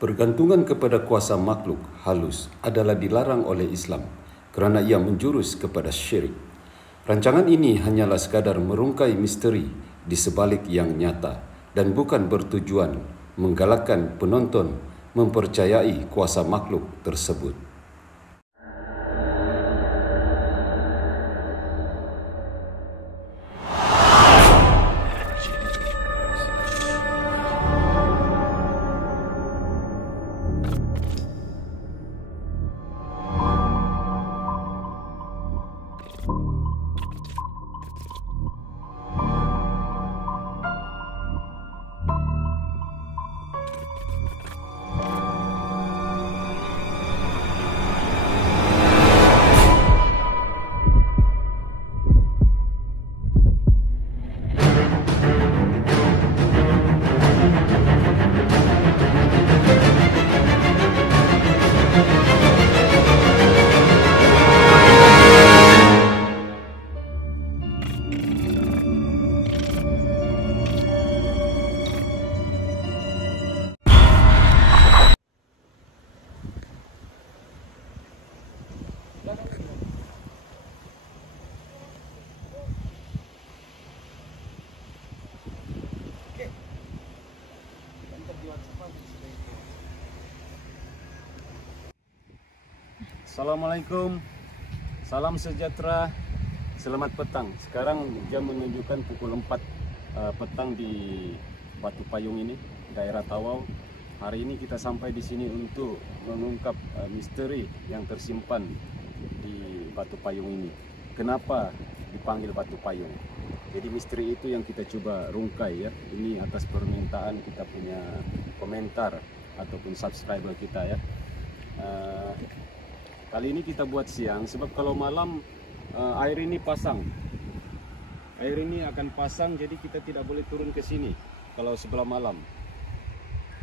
Bergantungan kepada kuasa makhluk halus adalah dilarang oleh Islam kerana ia menjurus kepada syirik. Rancangan ini hanyalah sekadar merungkai misteri di sebalik yang nyata dan bukan bertujuan menggalakkan penonton mempercayai kuasa makhluk tersebut. Assalamualaikum, salam sejahtera, selamat petang. Sekarang jam menunjukkan pukul 4 petang di Batu Payung ini, daerah Tawau. Hari ini kita sampai di sini untuk mengungkap misteri yang tersimpan di Batu Payung ini. Kenapa dipanggil Batu Payung? Jadi misteri itu yang kita coba rungkai ya. Ini atas permintaan kita punya komentar ataupun subscriber kita ya. Kali ini kita buat siang sebab kalau malam air ini pasang. Air ini akan pasang, jadi kita tidak boleh turun ke sini kalau sebelah malam.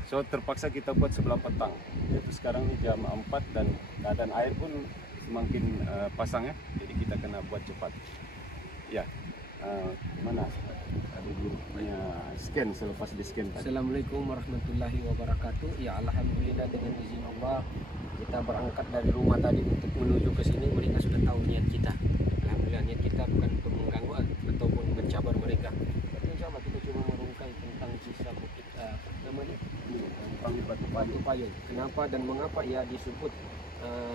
So terpaksa kita buat sebelah petang. Yaitu sekarang ini jam 4 dan keadaan air pun semakin pasang ya. Jadi kita kena buat cepat. Ya. Mana? Ada punya scan selepas di scan tadi. Assalamualaikum warahmatullahi wabarakatuh. Ya alhamdulillah dengan izin Allah kita berangkat dari rumah tadi untuk menuju ke sini. Mereka sudah tahu niat kita. Alhamdulillah niat kita bukan untuk mengganggu ataupun mencabar mereka. Tapi insyaallah kita cuma merungkai tentang kisah bukit namanya Panggil Batu Payung. Kenapa dan mengapa ia disebut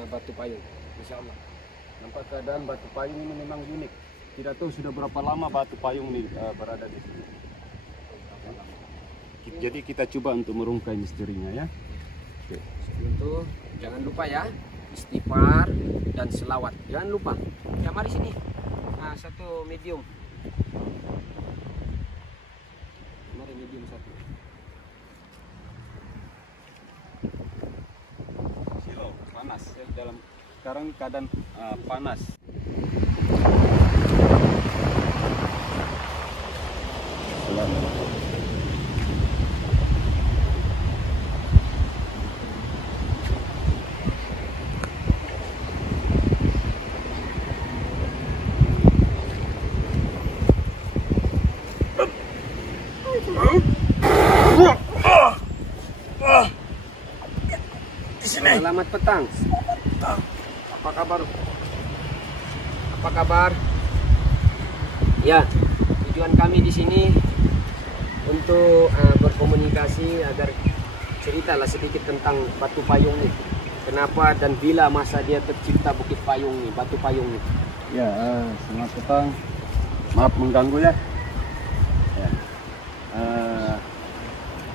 Batu Payung? Insyaallah. Nampak keadaan Batu Payung ini memang unik. Tidak tahu sudah berapa lama Batu Payung ini berada di sini. Jadi kita coba untuk merungkai misterinya ya. Oke. Sebelum itu jangan lupa ya istighfar dan selawat. Jangan lupa. Ya mari sini. Nah, satu medium. Mari medium satu. Silau panas ya, dalam sekarang keadaan panas. Selamat petang. Apa kabar? Apa kabar? Ya, tujuan kami di sini untuk berkomunikasi agar ceritalah sedikit tentang Batu Payung ini. Kenapa dan bila masa dia tercipta Bukit Payung nih, Batu Payung nih. Ya, selamat petang. Maaf mengganggu ya.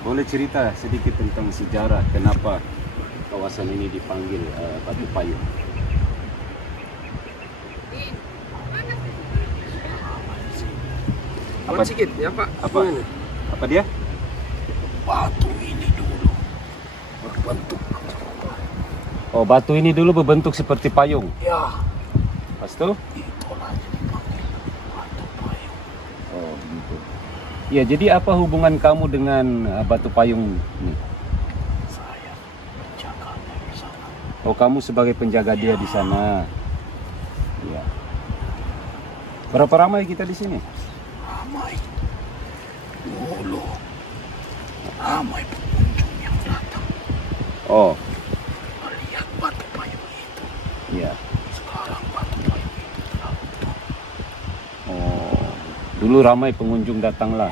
Boleh cerita sedikit tentang sejarah kenapa kawasan ini dipanggil Batu Payung? Apa sedikit ya Pak? Apa dia? Batu ini dulu berbentuk. Oh, batu ini dulu berbentuk seperti payung. Ya, Pas itu? itulah dipanggil Batu Payung. Oh, gitu. Ya, jadi apa hubungan kamu dengan Batu Payung ini? Saya menjaganya di sana. Oh, kamu sebagai penjaga dia di sana. Ya. Berapa ramai kita di sini? Ramai. Dulu ramai pengunjung yang datang. Oh, melihat batu payung itu. iya. Sekarang batu payung itu telah utuh. Oh, dulu ramai pengunjung datanglah.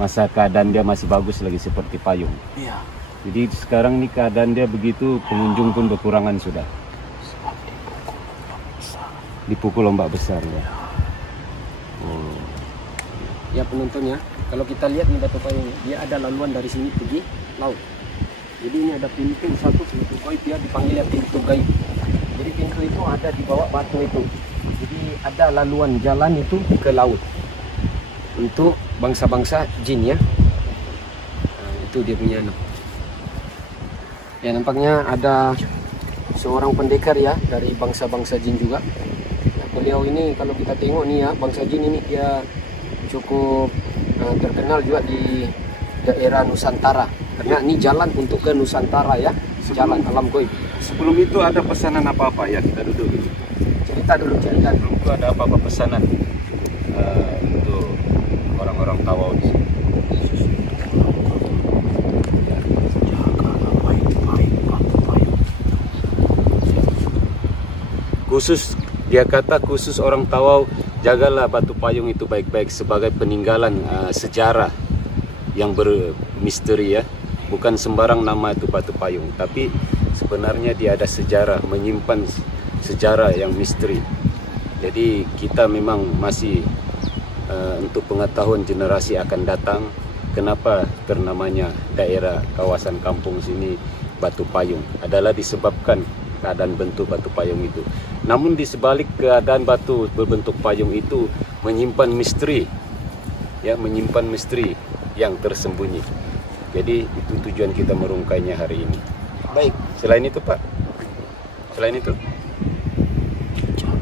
Masa keadaan dia masih bagus lagi seperti payung. Iya, Jadi sekarang nih keadaan dia begitu, pengunjung pun berkurangan sudah. sebab dipukul ombak besar. Dipukul ombak besar ya. Oh, Ya penonton ya, kalau kita lihat nih batu payung, dia ada laluan dari sini pergi laut. Jadi ini ada pintu satu, pintu gaib, dia dipanggilnya pintu gaib. Jadi pintu itu ada di bawah batu itu. Jadi ada laluan jalan itu ke laut untuk bangsa-bangsa jin ya. Nah, itu dia punya anak. Ya nampaknya ada seorang pendekar ya dari bangsa-bangsa jin juga. Nah, beliau ini kalau kita tengok nih ya, bangsa jin ini dia cukup terkenal juga di daerah Nusantara. Karena ini jalan untuk ke Nusantara ya, jalan alam gaib. sebelum itu ada pesanan apa-apa ya, kita duduk dulu. Cerita dulu, cerita dulu. Sebelum itu ada apa-apa pesanan untuk orang-orang Tawau di sini. Ya. Jagalah baik-baik batu payung. Khusus dia kata khusus orang Tawau, jagalah batu payung itu baik-baik sebagai peninggalan sejarah yang bermisteri ya. Bukan sembarang nama itu batu payung, tapi sebenarnya dia ada sejarah, menyimpan sejarah yang misteri. Jadi kita memang masih untuk pengetahuan generasi akan datang, kenapa ternamanya daerah kawasan kampung sini Batu Payung adalah disebabkan keadaan bentuk batu payung itu. Namun di sebalik keadaan batu berbentuk payung itu menyimpan misteri, ya, menyimpan misteri yang tersembunyi. Jadi itu tujuan kita merungkainya hari ini. Baik, Selain itu Pak, selain itu Jangan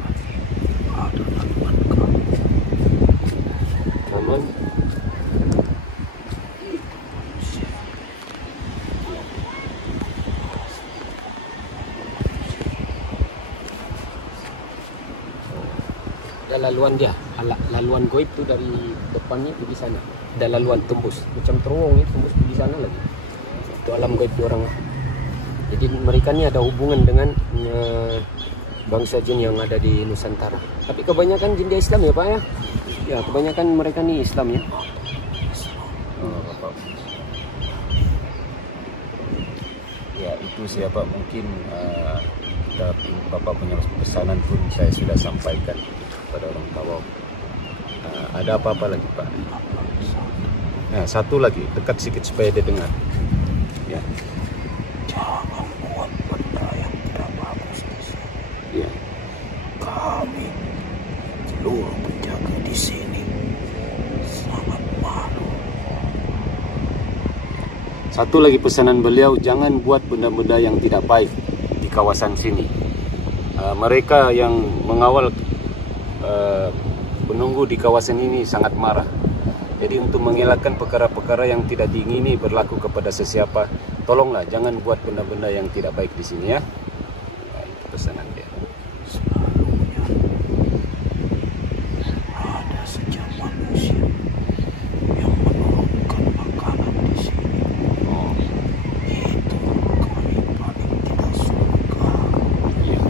ada laluan kamu. namun ada laluan dia, laluan goib itu dari depannya pergi sana. Ada laluan tembus, macam terowong itu tembus pergi sana lagi. Itu alam goib orang. Jadi mereka ini ada hubungan dengan bangsa jin yang ada di Nusantara. Tapi kebanyakan jin dia Islam ya Pak ya? Ya kebanyakan mereka nih Islam ya. Bapak. Ya itu siapa mungkin Bapak punya pesanan pun saya sudah sampaikan kepada orang Tawau. Ada apa-apa lagi Pak? Nah, satu lagi dekat sedikit supaya dia dengar. Ya. Jangan buat benda yang tidak bagus di sini. Ya. Kami seluruh penjaga di sini sangat malu. Satu lagi pesanan beliau, jangan buat benda-benda yang tidak baik di kawasan sini. Mereka yang mengawal penunggu di kawasan ini sangat marah. Jadi untuk mengelakkan perkara-perkara yang tidak diingini berlaku kepada sesiapa, tolonglah jangan buat benda-benda yang tidak baik di sini ya. Nah, itu pesanan dia. Selalunya ada sejak manusia yang menurunkan makanan di sini. Oh, Itu kami paling tidak suka. iya.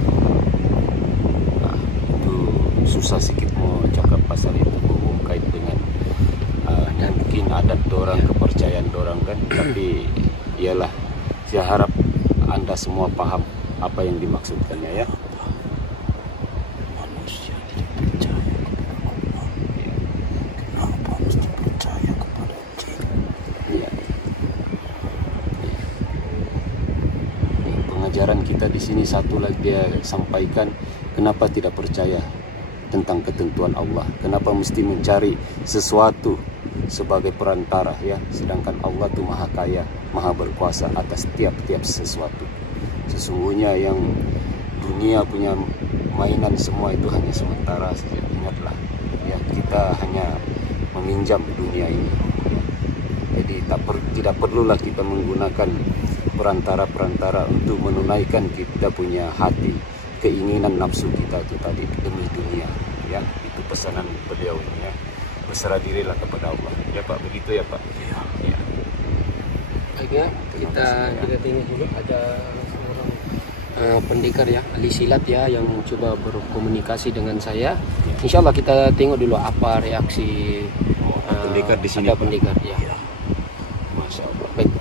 Nah, itu susah sedikit mau cakap pasal itu kait dengan mungkin adat dorang, kepercayaan dorang kan. Tapi iyalah, saya harap Anda semua paham apa yang dimaksudkannya ya. Manusia tidak percaya kepada Allah. Kenapa mesti percaya kepada jin? Iya. Pengajaran kita di sini satu lagi dia sampaikan, kenapa tidak percaya tentang ketentuan Allah, kenapa mesti mencari sesuatu sebagai perantara ya, sedangkan Allah itu maha kaya, maha berkuasa atas tiap-tiap sesuatu. Sesungguhnya yang dunia punya mainan semua itu hanya sementara saja. Ingatlah ya, kita hanya meminjam dunia ini. Jadi tidak perlulah kita menggunakan perantara-perantara untuk menunaikan kita punya hati, keinginan nafsu kita itu tadi demi dunia ya. Itu pesanan beliau ya. Berserah dirilah kepada Allah ya Pak, begitu ya Pak. Iya. Ya. Baiknya kita tengok dulu ada seorang pendekar ya, ahli silat ya, yang coba berkomunikasi dengan saya. Insya Allah kita tengok dulu apa reaksi pendekar di sini. Ada pendekar ya. Masya Allah. Baik,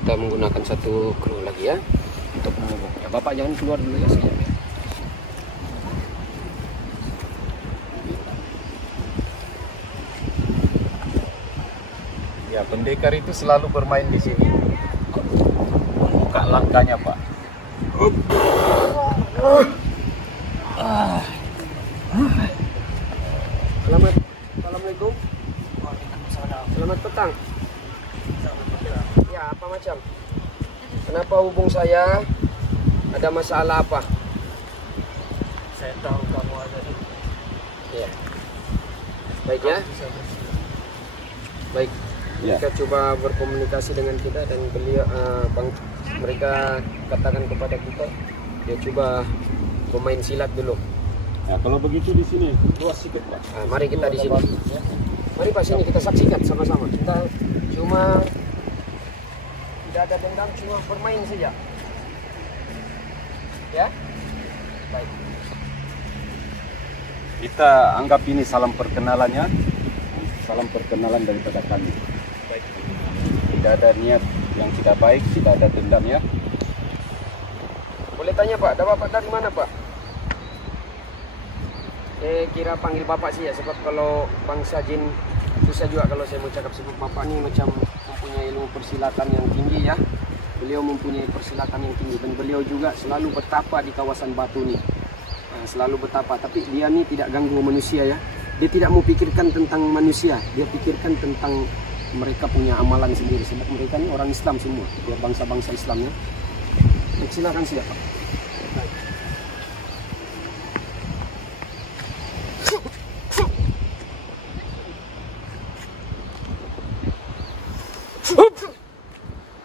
kita menggunakan satu kru lagi ya untuk menghubung. Ya, Bapak jangan keluar dulu ya sekejap ya. Ya, pendekar itu selalu bermain di sini. Buka langkahnya, Pak. Assalamualaikum. Selamat petang. Ya, apa macam? Kenapa hubung saya? Ada masalah apa? Saya tahu kamu ada di Ya. Baik ya. Baik. Ya. Mereka coba berkomunikasi dengan kita dan beliau mereka katakan kepada kita dia coba pemain silat dulu. Nah, kalau begitu di sini luas sedikit, Pak. Mari kita di sini. Ya. Mari Pak sini kita saksikan sama-sama. Kita cuma tidak ada dendam, cuma bermain saja. Ya. Baik. Kita anggap ini salam perkenalannya. Salam perkenalan daripada kami. Tidak ada niat yang tidak baik, tidak ada dendam ya. Boleh tanya Pak, ada Bapak dari mana Pak? Kira panggil Bapak sih ya, sebab kalau bangsa jin susah juga kalau saya mau cakap, sebab Bapak ini macam mempunyai ilmu persilatan yang tinggi ya. Beliau mempunyai persilatan yang tinggi dan beliau juga selalu bertapa di kawasan Batu nih. Selalu bertapa, tapi dia nih tidak ganggu manusia ya. Dia tidak mau pikirkan tentang manusia, dia pikirkan tentang mereka punya amalan sendiri. Sebab mereka ini orang Islam semua, ya, bangsa-bangsa Islamnya. Silakan siapa?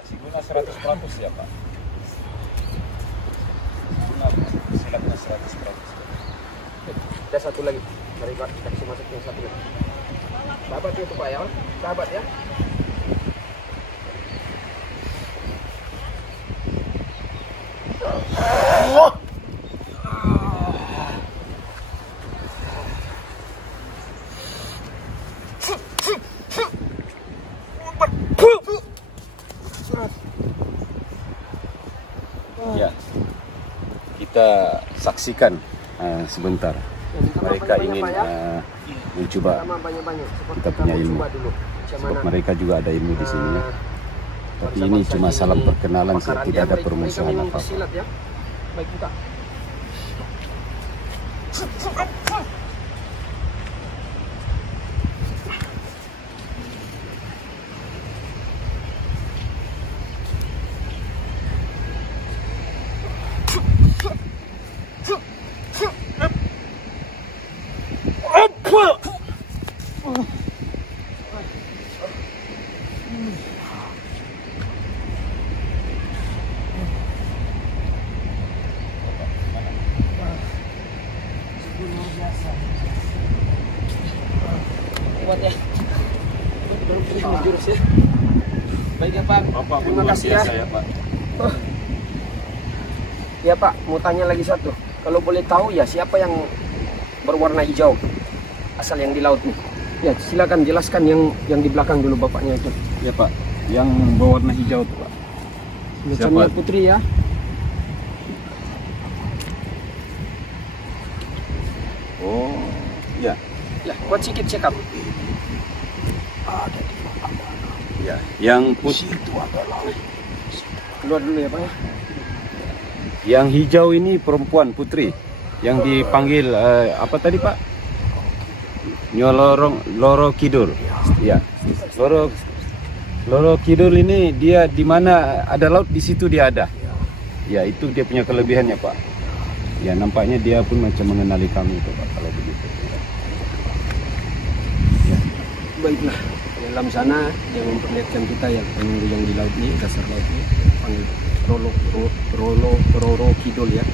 Masih guna 100% ya, Pak. Guna silatnya 100%. Ada satu lagi. Mari Pak, kita kasih masuk yang satu lagi. Sahabat itu Pak ya, sahabat ya. Ya, kita saksikan sebentar. Mereka ingin mencoba. Kita punya ilmu. Sebab mereka juga ada ilmu di sini ya. Tapi ini cuma salam perkenalan, tidak ada permusuhan apa-apa. Ya. Baik kita. Kuat ya. Jurus ya. Baik ya Pak. Terima kasih ya. Pak. Ya Pak, mau tanya lagi satu. Kalau boleh tahu ya, siapa yang berwarna hijau? Asal yang di laut nih. Ya, silakan jelaskan yang di belakang dulu bapaknya itu. Ya Pak, yang berwarna hijau tuh Pak. Macamnya Putri ya. Oh, ya. Ya, buat sedikit cekap. Ya, yang putih Keluar dulu ya Pak ya. yang hijau ini perempuan Putri. Yang dipanggil apa tadi Pak? Loro Kidul. Ya. Loro Kidul ini dia di mana ada laut di situ dia ada. Ya, itu dia punya kelebihannya Pak. Ya, nampaknya dia pun macam mengenali kami itu Pak kalau begitu. Ya. Baiklah. Dalam sana yang memperlihatkan kita yang di laut ini, dasar laut ini, panggil Roro Kidul ya.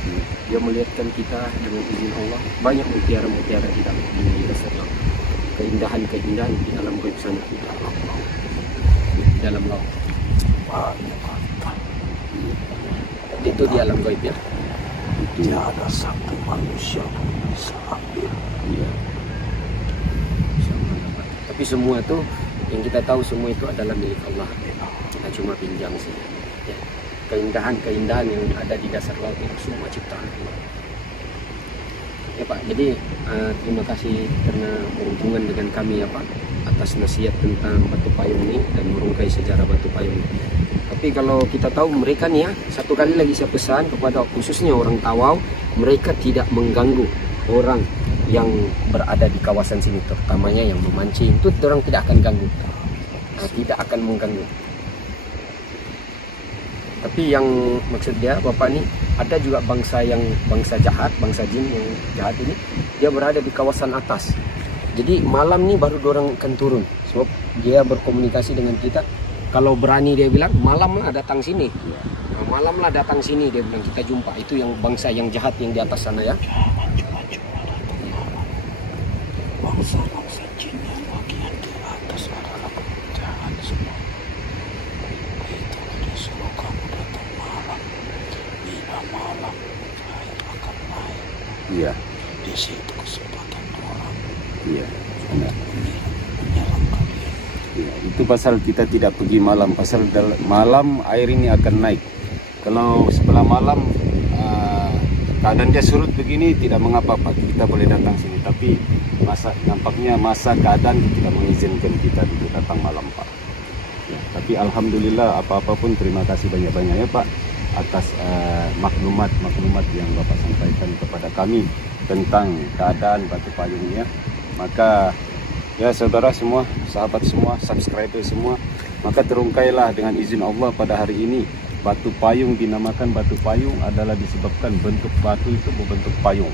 Dia melihatkan kita dengan izin Allah banyak mutiara-mutiara di dasar laut. Keindahan di dalam gaib sana, di dalam laut. banyak harta. Itu di alam gaib ya. Tiada satu manusia pun bisa ambil. Iya. Tapi semua itu yang kita tahu semua itu adalah milik Allah. Kita cuma pinjam saja. Ya. Keindahan-keindahan yang ada di dasar laut itu semua ciptaan Allah. Ya Pak, jadi terima kasih karena berhubungan dengan kami ya Pak atas nasihat tentang batu payung ini dan merungkai sejarah batu payung ini. Tapi kalau kita tahu mereka nih ya, satu kali lagi saya pesan kepada khususnya orang Tawau, mereka tidak mengganggu orang yang berada di kawasan sini, terutamanya yang memancing itu orang tidak akan ganggu, tidak akan mengganggu. Tapi yang maksud dia Bapak ini ada juga bangsa jahat, bangsa jin yang jahat ini dia berada di kawasan atas. Jadi malam nih baru orang akan turun. Sebab dia berkomunikasi dengan kita. Kalau berani dia bilang malam lah datang sini. Nah, malam lah datang sini dia bilang kita jumpa. Itu yang bangsa yang jahat yang di atas sana ya. Jangan bangsa-bangsa jin yang bagian di atas adalah jahat semua. Itu disuruh kamu datang malam. Bila malam air akan naik. Iya. Di situ kesempatan orang. Iya. Benar. Menyerang kalian. Ya, itu pasal kita tidak pergi malam. Pasal malam air ini akan naik. Kalau sebelah malam keadaan dia surut begini tidak mengapa-apa, kita boleh datang sini. Tapi nampaknya keadaan tidak mengizinkan kita untuk datang malam Pak. Ya, tapi alhamdulillah apapun terima kasih banyak-banyak ya Pak atas maklumat yang Bapak sampaikan kepada kami tentang keadaan batu payung ya. Maka ya saudara semua, sahabat semua, subscriber semua, maka terungkailah dengan izin Allah pada hari ini batu payung dinamakan batu payung adalah disebabkan bentuk batu itu berbentuk payung.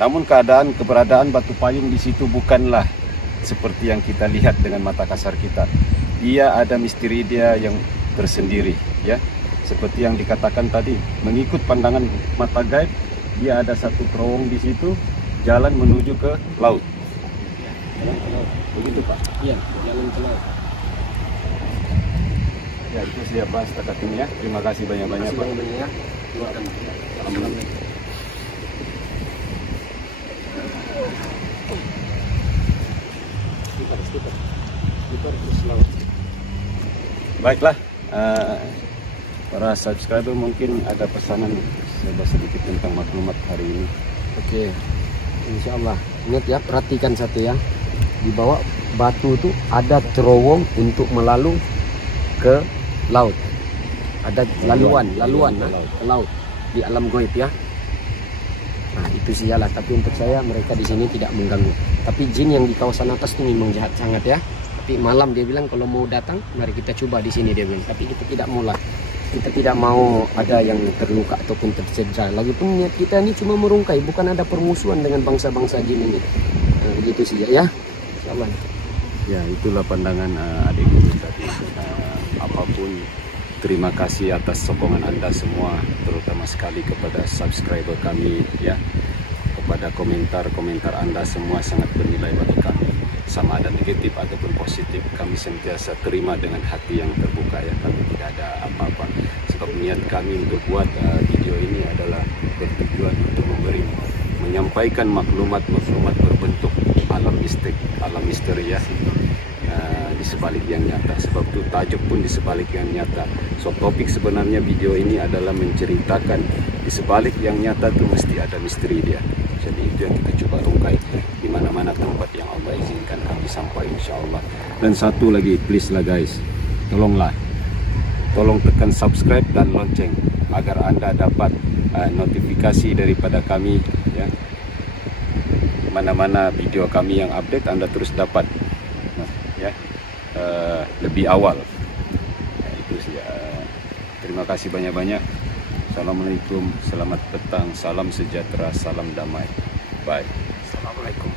Namun keberadaan batu payung di situ bukanlah seperti yang kita lihat dengan mata kasar kita. Dia ada misteri dia yang tersendiri ya. Seperti yang dikatakan tadi, mengikut pandangan mata gaib, dia ada satu terowong di situ, jalan menuju ke laut. Jalan ke laut. Begitu Pak? Iya, jalan ke laut. Ya, itu saya bahas setakat ini ya. Terima kasih banyak-banyak Pak. Ya. Alhamdulillah. Stiker terus laut. Baiklah, para subscriber mungkin ada pesanan saya bahas sedikit tentang maklumat hari ini. Oke, insya Allah. Ingat ya, perhatikan satu ya. Di bawah batu itu ada terowong untuk melalui ke laut. Ada laluan ke laut di alam gaib ya. Nah itu sialah. Tapi untuk saya mereka di sini tidak mengganggu. Tapi jin yang di kawasan atas itu memang jahat sangat ya. Tapi malam dia bilang kalau mau datang, mari kita coba di sini dia bilang. Tapi kita tidak mau lah. Kita tidak mau ada yang terluka ataupun tercederaa. Lagipun niat kita ini cuma merungkai, bukan ada permusuhan dengan bangsa-bangsa jin ini. Nah, begitu sih ya. Insyaallah. Ya, itulah pandangan adik guru tadi. Apapun, terima kasih atas sokongan Anda semua, terutama sekali kepada subscriber kami ya. Kepada komentar-komentar Anda semua sangat bernilai bagi kami. Sama ada negatif ataupun positif, kami sentiasa terima dengan hati yang terbuka ya. Kami tidak ada apa-apa. Sebab niat kami untuk buat video ini adalah bertujuan untuk menyampaikan maklumat berbentuk alam misteri ya. Di sebalik yang nyata. Sebab itu tajuk pun di sebalik yang nyata. So topik sebenarnya video ini adalah menceritakan di sebalik yang nyata itu mesti ada misteri dia. Jadi itu yang kita coba rungkai di mana-mana tempat yang Allah izinkan kami sampai insyaallah. Dan satu lagi, please lah guys, tolong tekan subscribe dan lonceng agar Anda dapat notifikasi daripada kami ya. Mana-mana video kami yang update Anda terus dapat ya lebih awal. Ya, itu sih. Terima kasih banyak-banyak. Assalamualaikum, selamat petang, salam sejahtera, salam damai. Bye. Assalamualaikum.